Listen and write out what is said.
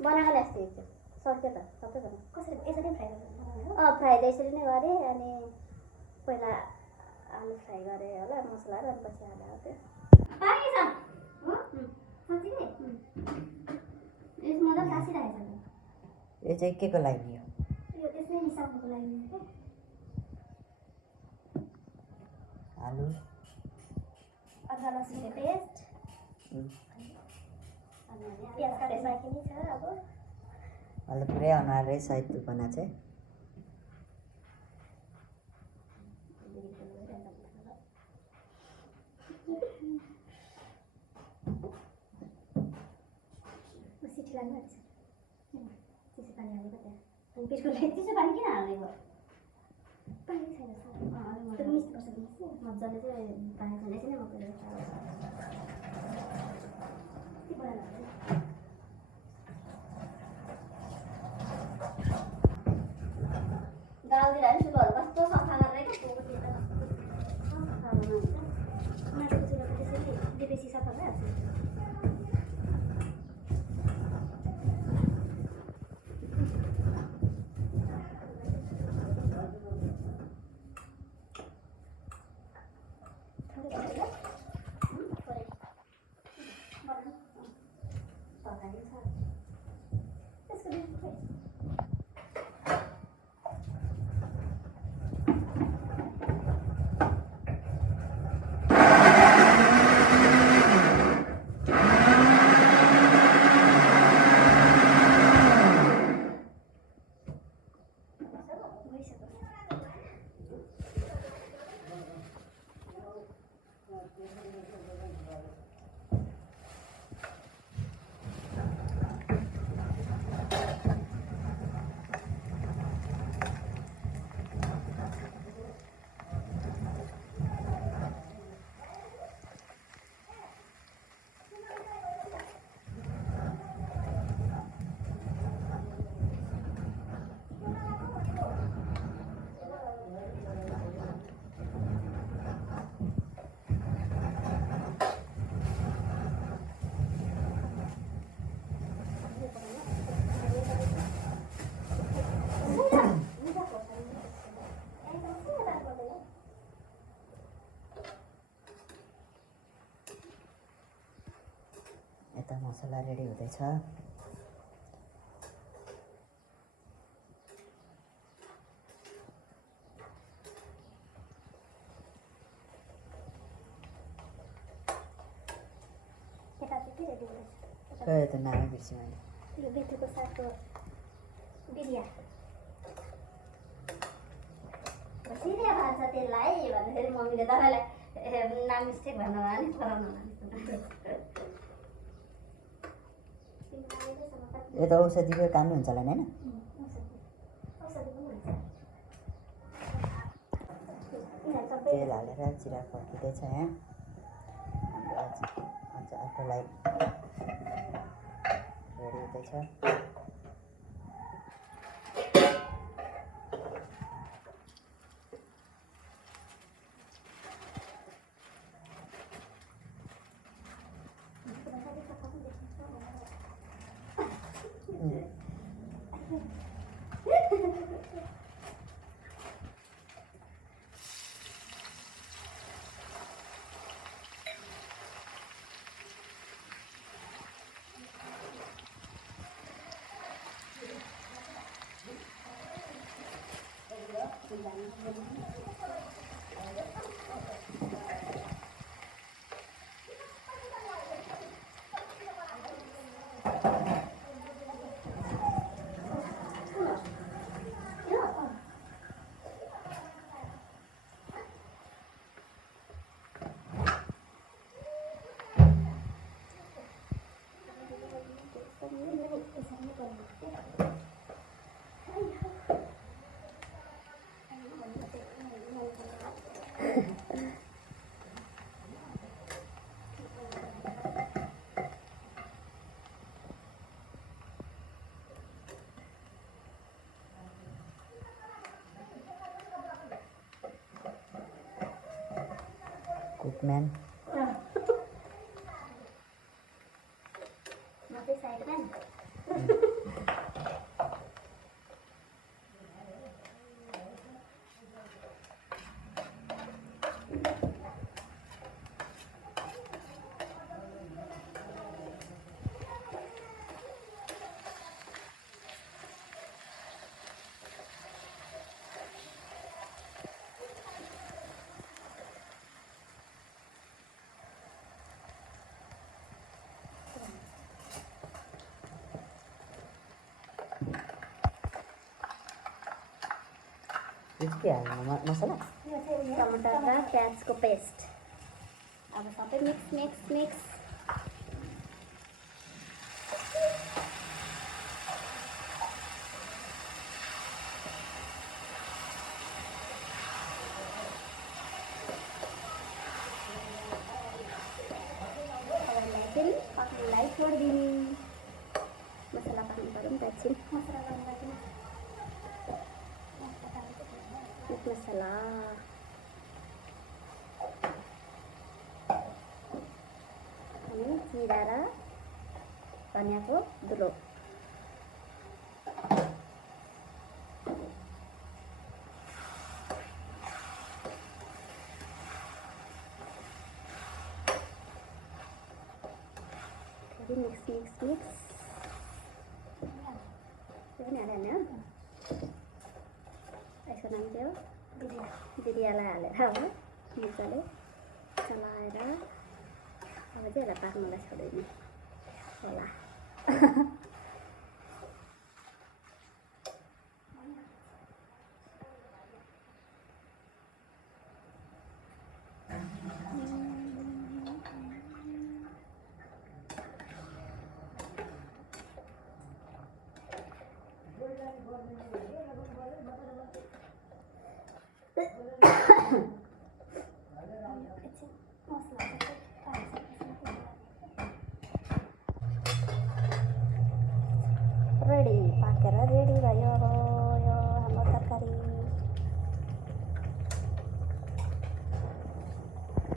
बनाएको ल्यास्छु सक्यो त सबैजना फ्राई त यसरी नै गरेँ अनि पहिला आलु फ्राई गरेँ होला मसलाहरू अनि पछि हालेर त्यो यो चाहिँ के को लागि हो आलु अदुवा लसुनको पेस्ट प्याज काटेर राखिने छ अब अहिले पुरै अनुहारै सहित बना चाहिँ सिटी लाग्नु आँट्छ चिसो पानी हालेको त्यहाँ अनि पिठो चिसो पानी किन हालेको पानी छैन त्यो मिक्स गर्छ मजाले चाहिँ पानी छैन एकछिन मजाले गाउँतिर नि चुलोहरू कस्तो सफा गरेर क्या माथिको चुलो त त्यसरी बेसी सफा भइहाल्छ यता मसला रेडी हुँदैछ खै त नामै बिर्सेँ मैले यो बेथुको सागको बिरिया सिरिया भान्छ त्यसलाई भन्दाखेरि मम्मीले तपाईँलाई नाम मिस्टेक भन्नु भयो नि पराउनु यो त औषधिको काम हुन्छ होला नि होइन तेल हालेर जिरा फर्किँदैछ यहाँ हाम्रो अचारकोलाई रेडी हुँदैछ कुकम्यान मात्रै साइड म्यान के हाल्नु मसला टमाटर र प्याजको पेस्ट अब सबै मिक्स मिक्स मिक्स पाक्नुलाई छोडिदिने मसला पाक्नु पऱ्यो नि त एकछिन मसला गर्नु मसला अनि जिरा र धनियाँको धुलो फेरि मिक्स मिक्स मिक्स त्यो पनि हाल्यो होइन यसको नाम चाहिँ हो बिरियालाई हालेर हो मजाले चलाएर अब चाहिँ यसलाई पाक्नुलाई छोडिदिने होला रेडी पाकेर रेडी भयो